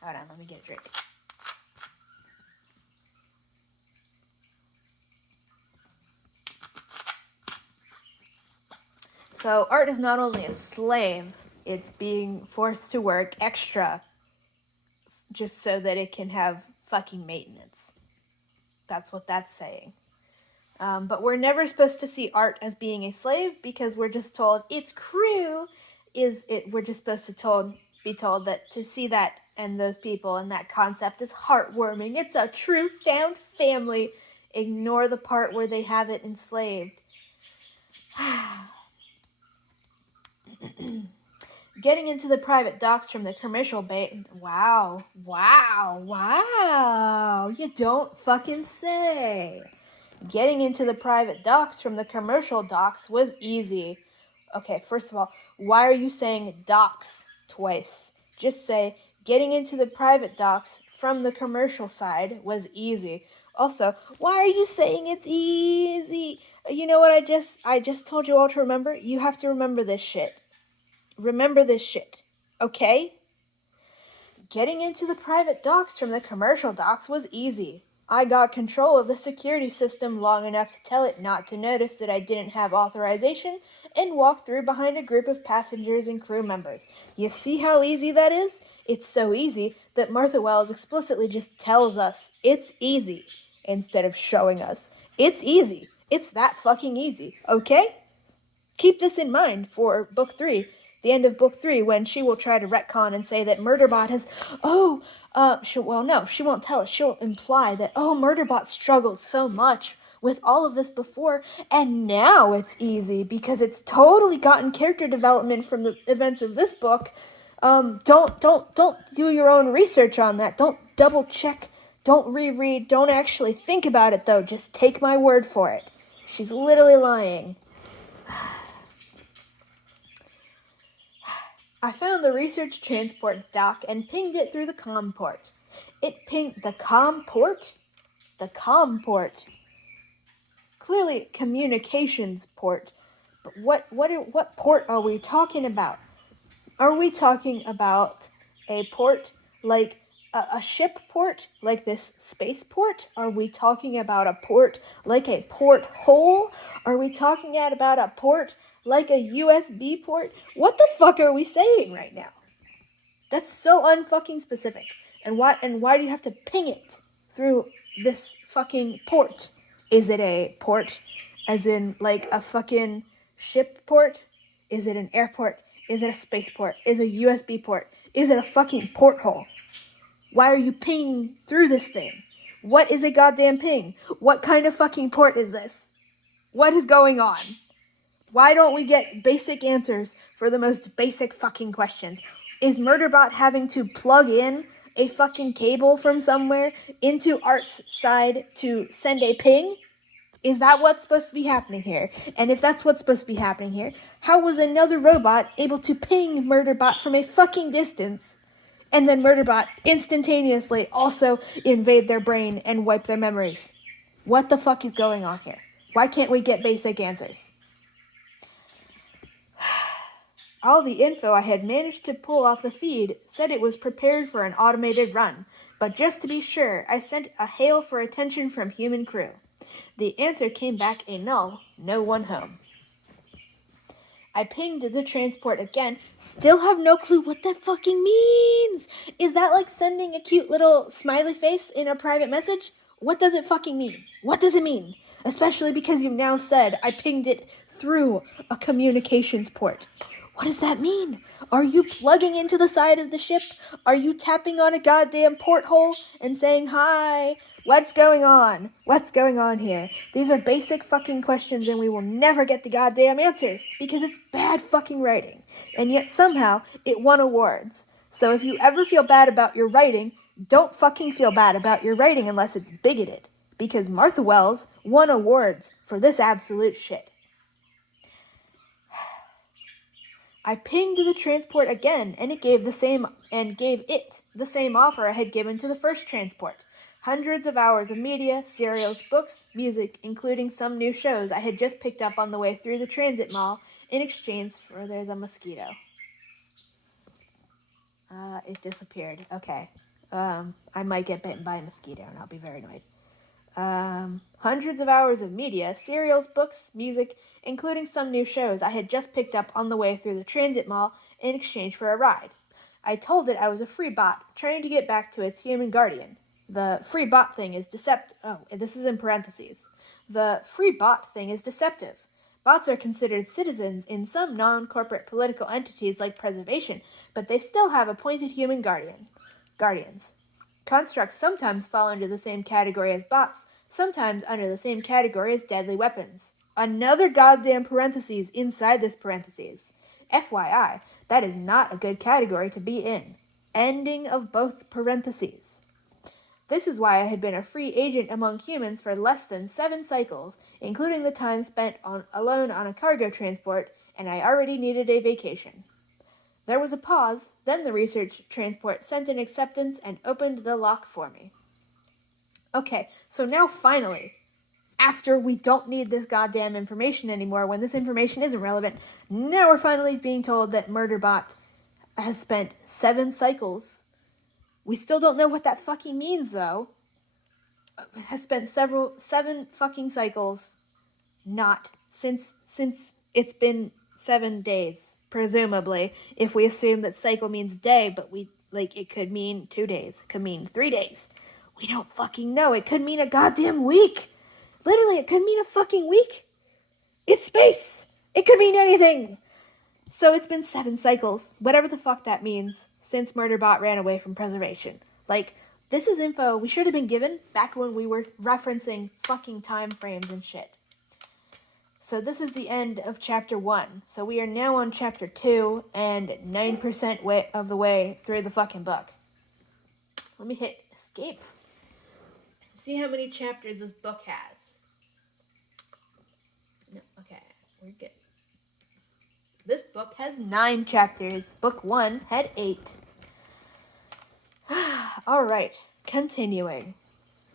hold on, let me get a drink. So, Art is not only a slave, it's being forced to work extra just so that it can have fucking maintenance. That's what that's saying. But we're never supposed to see Art as being a slave, because we're just told its crew is it. We're just supposed to be told that to see that and those people and that concept is heartwarming. It's a true found family. Ignore the part where they have it enslaved. Getting into the private docks from the commercial bay. Wow. You don't fucking say. Getting into the private docks from the commercial docks was easy. Okay, first of all, why are you saying docks twice? Just say getting into the private docks from the commercial side was easy. Also, why are you saying it's easy? You know what I just told you all to remember? You have to remember this shit. Remember this shit. Okay? Getting into the private docks from the commercial docks was easy. I got control of the security system long enough to tell it not to notice that I didn't have authorization and walk through behind a group of passengers and crew members. You see how easy that is? It's so easy that Martha Wells explicitly just tells us it's easy instead of showing us. It's easy. It's that fucking easy, okay? Keep this in mind for book 3, the end of book 3, when she will try to retcon and say that Murderbot has, she won't tell us. She'll imply that, Murderbot struggled so much with all of this before, and now it's easy because it's totally gotten character development from the events of this book. Don't do your own research on that. Don't double check. Don't reread. Don't actually think about it, though. Just take my word for it. She's literally lying. I found the research transports dock and pinged it through the comm port. It pinged the comm port? The comm port. Clearly communications port. But what port are we talking about? Are we talking about a port like a ship port, like this spaceport? Are we talking about a port like a porthole? Are we talking about a port like a USB port? What the fuck are we saying right now? That's so unfucking specific. And why do you have to ping it through this fucking port? Is it a port as in like a fucking ship port? Is it an airport? Is it a spaceport? Is it a USB port? Is it a fucking porthole? Why are you pinging through this thing? What is a goddamn ping? What kind of fucking port is this? What is going on? Why don't we get basic answers for the most basic fucking questions? Is Murderbot having to plug in a fucking cable from somewhere into Art's side to send a ping? Is that what's supposed to be happening here? And if that's what's supposed to be happening here, how was another robot able to ping Murderbot from a fucking distance? And then Murderbot instantaneously also invade their brain and wipe their memories. What the fuck is going on here? Why can't we get basic answers? All the info I had managed to pull off the feed said it was prepared for an automated run, but just to be sure, I sent a hail for attention from human crew. The answer came back a null, no one home. I pinged the transport again, still have no clue what that fucking means. Is that like sending a cute little smiley face in a private message? What does it fucking mean? What does it mean? Especially because you've now said I pinged it through a communications port. What does that mean? Are you plugging into the side of the ship? Are you tapping on a goddamn porthole and saying, hi, what's going on? What's going on here? These are basic fucking questions and we will never get the goddamn answers because it's bad fucking writing. And yet somehow it won awards. So if you ever feel bad about your writing, don't fucking feel bad about your writing unless it's bigoted. Because Martha Wells won awards for this absolute shit. I pinged the transport again, and it gave it the same offer I had given to the first transport. Hundreds of hours of media, serials, books, music, including some new shows I had just picked up on the way through the transit mall in exchange for there's a mosquito. It disappeared. Okay. I might get bitten by a mosquito, and I'll be very annoyed. Hundreds of hours of media, serials, books, music, including some new shows I had just picked up on the way through the transit mall in exchange for a ride. I told it I was a free bot, trying to get back to its human guardian. The free bot thing is deceptive. Oh, this is in parentheses. The free bot thing is deceptive. Bots are considered citizens in some non-corporate political entities like Preservation, but they still have appointed human guardians. Constructs sometimes fall under the same category as bots, sometimes under the same category as deadly weapons. Another goddamn parentheses inside this parentheses. FYI, that is not a good category to be in. Ending of both parentheses. This is why I had been a free agent among humans for less than 7 cycles, including the time spent alone on a cargo transport, and I already needed a vacation. There was a pause, then the research transport sent an acceptance and opened the lock for me. Okay, so now finally, after we don't need this goddamn information anymore, when this information isn't relevant, now we're finally being told that Murderbot has spent 7 cycles. We still don't know what that fucking means, though. Has spent 7 fucking cycles, not since it's been 7 days, presumably, if we assume that cycle means day, but it could mean 2 days, it could mean 3 days. We don't fucking know. It could mean a goddamn week. Literally, it could mean a fucking week. It's space. It could mean anything. So it's been 7 cycles, whatever the fuck that means, since Murderbot ran away from preservation. This is info we should have been given back when we were referencing fucking time frames and shit. So this is the end of chapter 1. So we are now on chapter 2 and 9% of the way through the fucking book. Let me hit escape. See how many chapters this book has. No, okay, we're good. This book has 9 chapters. Book 1 had 8. Alright, continuing.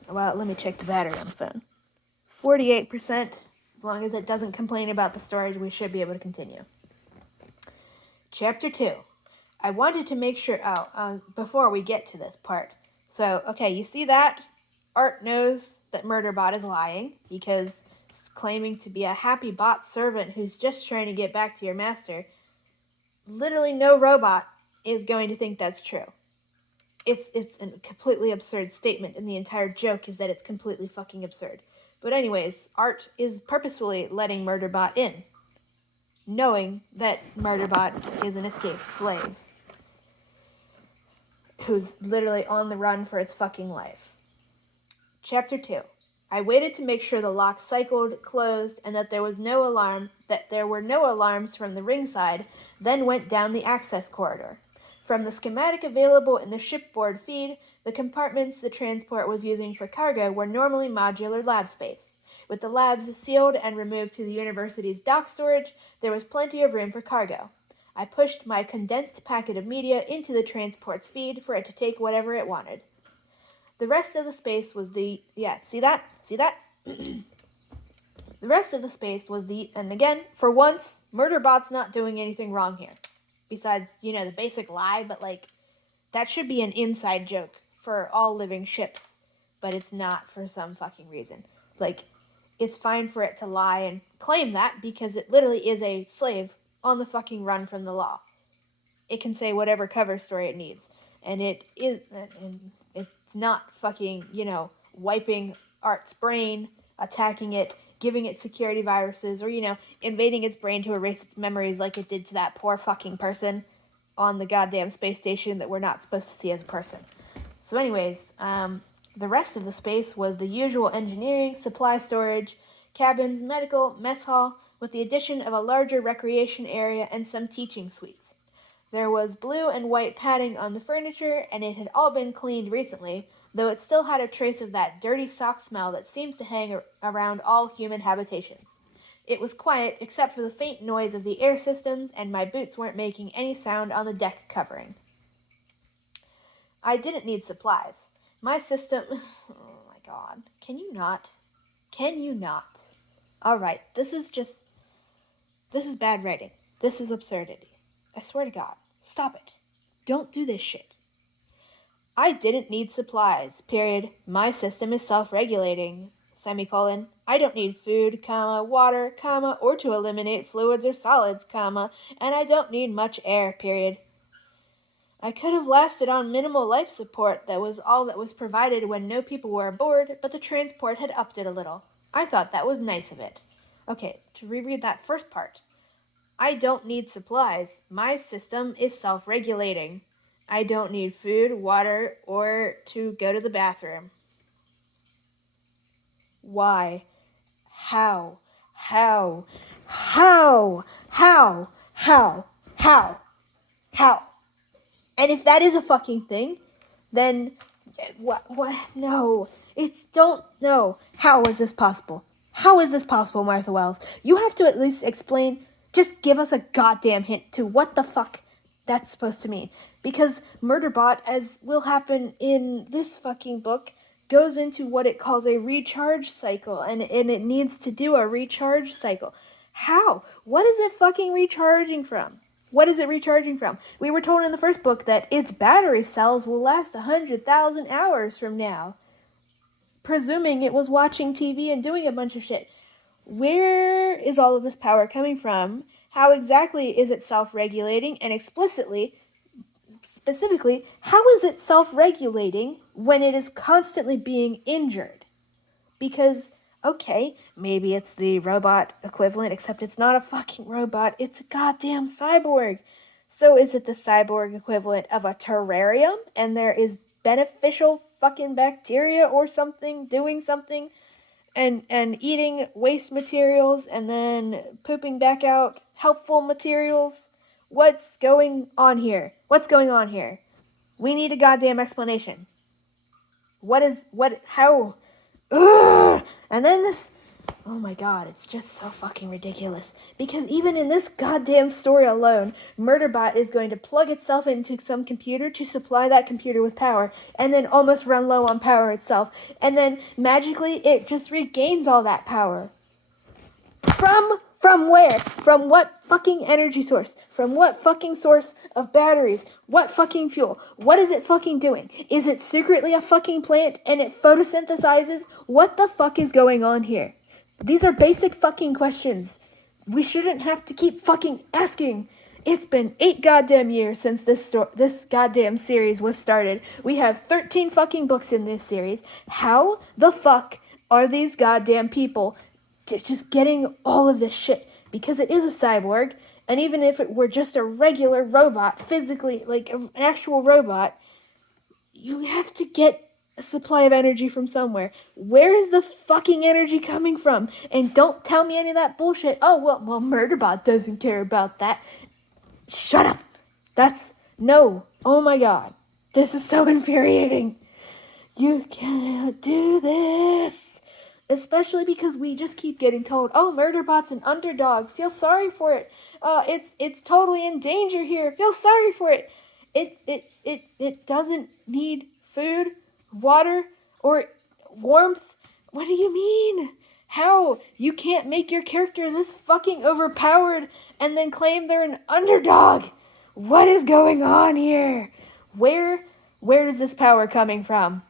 Well, let me check the battery on the phone. 48%. As long as it doesn't complain about the storage, we should be able to continue. Chapter 2. I wanted to make sure, before we get to this part. So, okay, you see that? Art knows that Murderbot is lying because it's claiming to be a happy bot servant who's just trying to get back to your master. Literally no robot is going to think that's true. It's a completely absurd statement, and the entire joke is that it's completely fucking absurd. But anyways, Art is purposefully letting Murderbot in, knowing that Murderbot is an escaped slave who's literally on the run for its fucking life. Chapter 2. I waited to make sure the lock cycled, closed, and that there were no alarms from the ringside, then went down the access corridor. From the schematic available in the shipboard feed, the compartments the transport was using for cargo were normally modular lab space. With the labs sealed and removed to the university's dock storage, there was plenty of room for cargo. I pushed my condensed packet of media into the transport's feed for it to take whatever it wanted. The rest of the space was see that? The rest of the space was and again, for once, Murderbot's not doing anything wrong here. Besides, the basic lie, but that should be an inside joke for all living ships, but it's not for some fucking reason. It's fine for it to lie and claim that because it literally is a slave on the fucking run from the law. It can say whatever cover story it needs, and it's not fucking, wiping Art's brain, attacking it, giving it security viruses, or, invading its brain to erase its memories like it did to that poor fucking person on the goddamn space station that we're not supposed to see as a person. So anyways, the rest of the space was the usual engineering, supply storage, cabins, medical, mess hall, with the addition of a larger recreation area and some teaching suites. There was blue and white padding on the furniture, and it had all been cleaned recently, though it still had a trace of that dirty sock smell that seems to hang around all human habitations. It was quiet, except for the faint noise of the air systems, and my boots weren't making any sound on the deck covering. I didn't need supplies. My system... Oh my god. Can you not? Alright, this is bad writing. This is absurdity. I swear to God. Stop it. Don't do this shit. I didn't need supplies, period. My system is self-regulating, semicolon. I don't need food, water, or to eliminate fluids or solids, and I don't need much air, period. I could have lasted on minimal life support. That was all that was provided when no people were aboard, but the transport had upped it a little. I thought that was nice of it. Okay, to reread that first part. I don't need supplies. My system is self-regulating. I don't need food, water, or to go to the bathroom. Why? How? And if that is a fucking thing, then what? No. No. How is this possible? Martha Wells? You have to at least explain, just give us a goddamn hint to what the fuck that's supposed to mean. Because Murderbot, as will happen in this fucking book, goes into what it calls a recharge cycle, and it needs to do a recharge cycle. How? What is it fucking recharging from? What is it recharging from? We were told in the first book that its battery cells will last 100,000 hours from now, presuming it was watching TV and doing a bunch of shit. Where is all of this power coming from? How exactly is it self-regulating? And specifically, how is it self-regulating when it is constantly being injured? Because, okay, maybe it's the robot equivalent, except it's not a fucking robot, it's a goddamn cyborg. So is it the cyborg equivalent of a terrarium, and there is beneficial fucking bacteria or something doing something, and eating waste materials and then pooping back out helpful materials? What's going on here? What's going on here? We need a goddamn explanation. How? Ugh! And then this, oh my god, it's just so fucking ridiculous. Because even in this goddamn story alone, Murderbot is going to plug itself into some computer to supply that computer with power, and then almost run low on power itself, and then magically it just regains all that power. From where? From what fucking energy source? From what fucking source of batteries? What fucking fuel? What is it fucking doing? Is it secretly a fucking plant and it photosynthesizes? What the fuck is going on here? These are basic fucking questions. We shouldn't have to keep fucking asking. It's been 8 goddamn years since this goddamn series was started. We have 13 fucking books in this series. How the fuck are these goddamn people just getting all of this shit? Because it is a cyborg, and even if it were just a regular robot, physically, like an actual robot, you have to get a supply of energy from somewhere. Where is the fucking energy coming from? And don't tell me any of that bullshit. Oh, well, Murderbot doesn't care about that. Shut up. No. Oh my god. This is so infuriating. You cannot do this. Especially because we just keep getting told, oh, Murderbot's an underdog. Feel sorry for it. It's totally in danger here. Feel sorry for it. It doesn't need food, water, or warmth. What do you mean? How? You can't make your character this fucking overpowered and then claim they're an underdog. What is going on here? Where is this power coming from?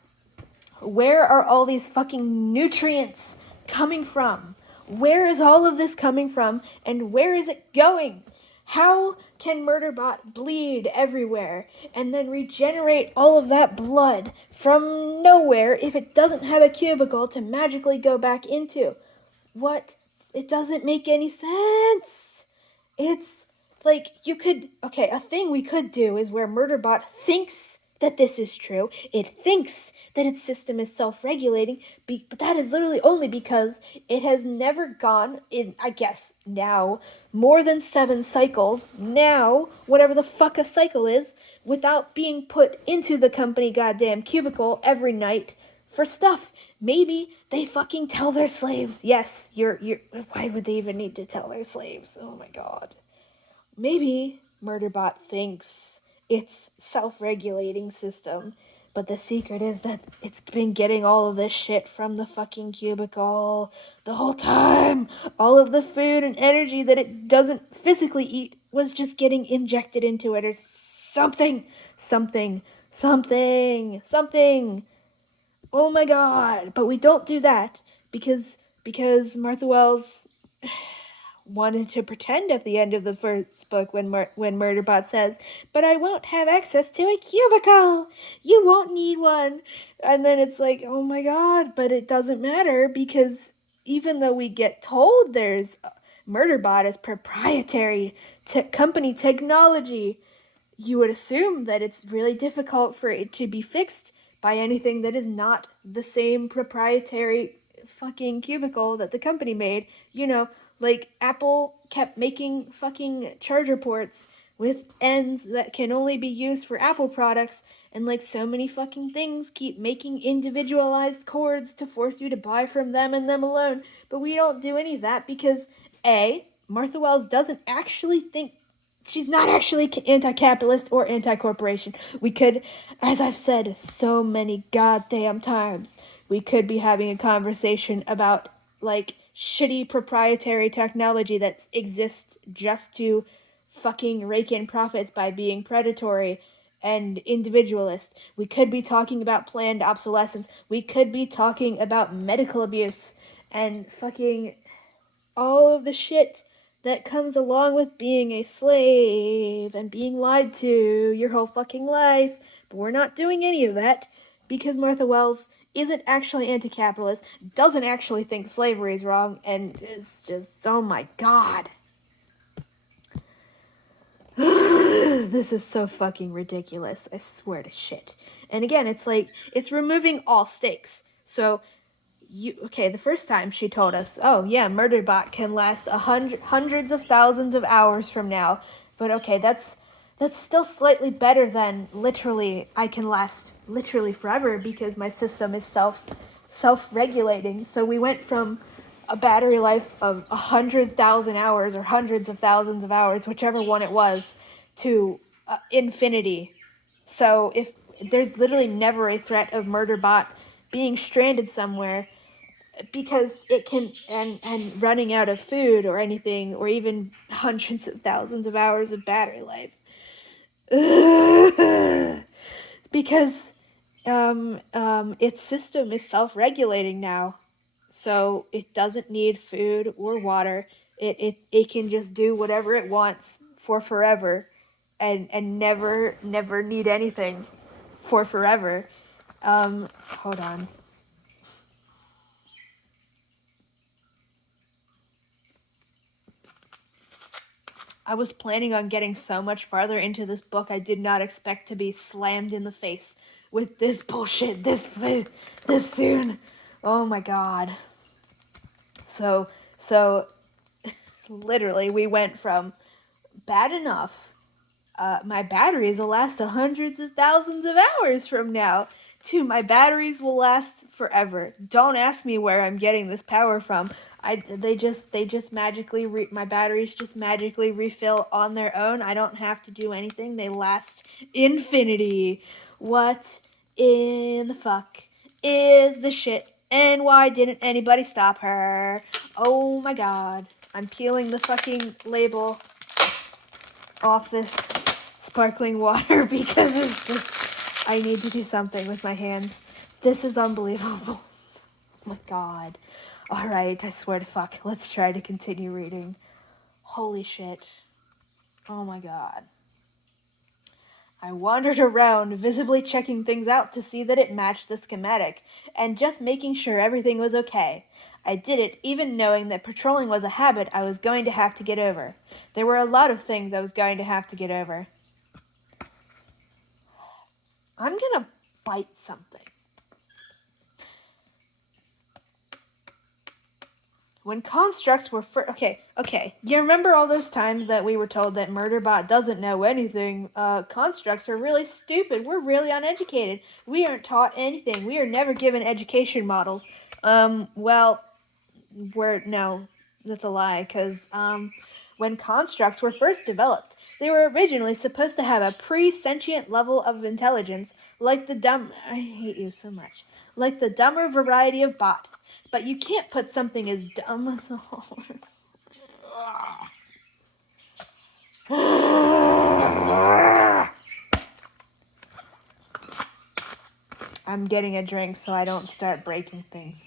Where are all these fucking nutrients coming from? Where is all of this coming from, and where is it going? How can Murderbot bleed everywhere and then regenerate all of that blood from nowhere if it doesn't have a cubicle to magically go back into? What? It doesn't make any sense. It's like a thing we could do is where Murderbot thinks that this is true. It thinks that its system is self-regulating, but that is literally only because it has never gone in, I guess, now, more than 7 cycles, now, whatever the fuck a cycle is, without being put into the company goddamn cubicle every night for stuff. Maybe they fucking tell their slaves, yes, why would they even need to tell their slaves? Oh my god. Maybe Murderbot thinks its self-regulating system, but the secret is that it's been getting all of this shit from the fucking cubicle the whole time. All of the food and energy that it doesn't physically eat was just getting injected into it or something. Oh my god. But we don't do that because Martha Wells wanted to pretend at the end of the first book when Murderbot says, but I won't have access to a cubicle. You won't need one. And then it's like, oh my god, but it doesn't matter because even though we get told there's Murderbot is proprietary company technology, you would assume that it's really difficult for it to be fixed by anything that is not the same proprietary fucking cubicle that the company made. You know, like Apple kept making fucking charger ports with ends that can only be used for Apple products, and like so many fucking things keep making individualized cords to force you to buy from them and them alone. But we don't do any of that because A, Martha Wells doesn't actually think She's not actually anti-capitalist or anti-corporation. We could, as I've said so many goddamn times, we could be having a conversation about, like, shitty proprietary technology that exists just to fucking rake in profits by being predatory and individualist. We could be talking about planned obsolescence. We could be talking about medical abuse and fucking all of the shit that comes along with being a slave and being lied to your whole fucking life. But we're not doing any of that because Martha Wells isn't actually anti-capitalist, doesn't actually think slavery is wrong, and is just, oh my god. This is so fucking ridiculous. I swear to shit. And again, it's like, it's removing all stakes. So, the first time she told us, oh yeah, Murderbot can last hundreds of thousands of hours from now. But okay, that's still slightly better than literally I can last literally forever because my system is self-regulating. So we went from a battery life of 100,000 hours or hundreds of thousands of hours, whichever one it was, to infinity. So if there's literally never a threat of Murderbot being stranded somewhere because it can and running out of food or anything, or even hundreds of thousands of hours of battery life. Because its system is self-regulating now, so it doesn't need food or water. It can just do whatever it wants for forever, and never need anything for forever. Hold on. I was planning on getting so much farther into this book. I did not expect to be slammed in the face with this bullshit this soon. Oh my god. So literally we went from bad enough, my batteries will last hundreds of thousands of hours from now, to my batteries will last forever. Don't ask me where I'm getting this power from. They just magically my batteries just magically refill on their own. I don't have to do anything. They last infinity. What in the fuck is the shit? And why didn't anybody stop her? Oh my god. I'm peeling the fucking label off this sparkling water because it's just, I need to do something with my hands. This is unbelievable. Oh my god. Alright, I swear to fuck. Let's try to continue reading. Holy shit. Oh my god. I wandered around, visibly checking things out to see that it matched the schematic, and just making sure everything was okay. I did it, even knowing that patrolling was a habit I was going to have to get over. There were a lot of things I was going to have to get over. I'm gonna bite something. When constructs were okay. You remember all those times that we were told that Murderbot doesn't know anything? Constructs are really stupid. We're really uneducated. We aren't taught anything. We are never given education models. No, that's a lie, because, when constructs were first developed, they were originally supposed to have a pre-sentient level of intelligence, like I hate you so much. Like the dumber variety of bot. But you can't put something as dumb as a I'm getting a drink so I don't start breaking things.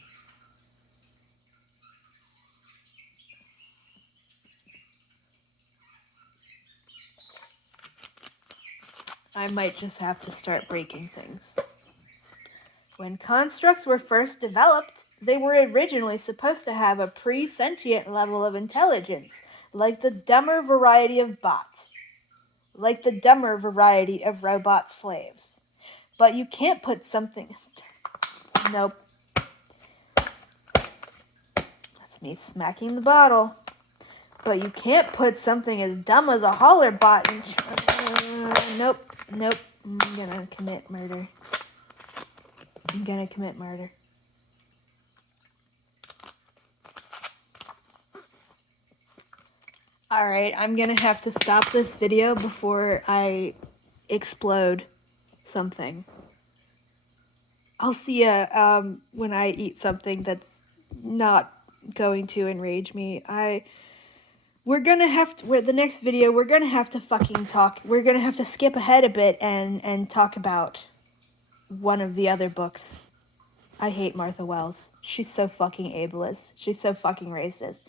I might just have to start breaking things. When constructs were first developed, they were originally supposed to have a pre-sentient level of intelligence, like the dumber variety of bot. Like the dumber variety of robot slaves. But you can't put something... Nope. That's me smacking the bottle. But you can't put something as dumb as a holler bot in... Nope. I'm gonna commit murder. Alright, I'm gonna have to stop this video before I explode something. I'll see ya when I eat something that's not going to enrage me. We're gonna have to, the next video, we're gonna have to fucking talk. We're gonna have to skip ahead a bit and talk about one of the other books. I hate Martha Wells. She's so fucking ableist. She's so fucking racist.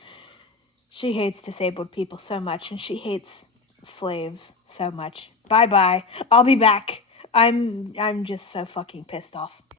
She hates disabled people so much, and she hates slaves so much. Bye-bye. I'll be back. I'm just so fucking pissed off.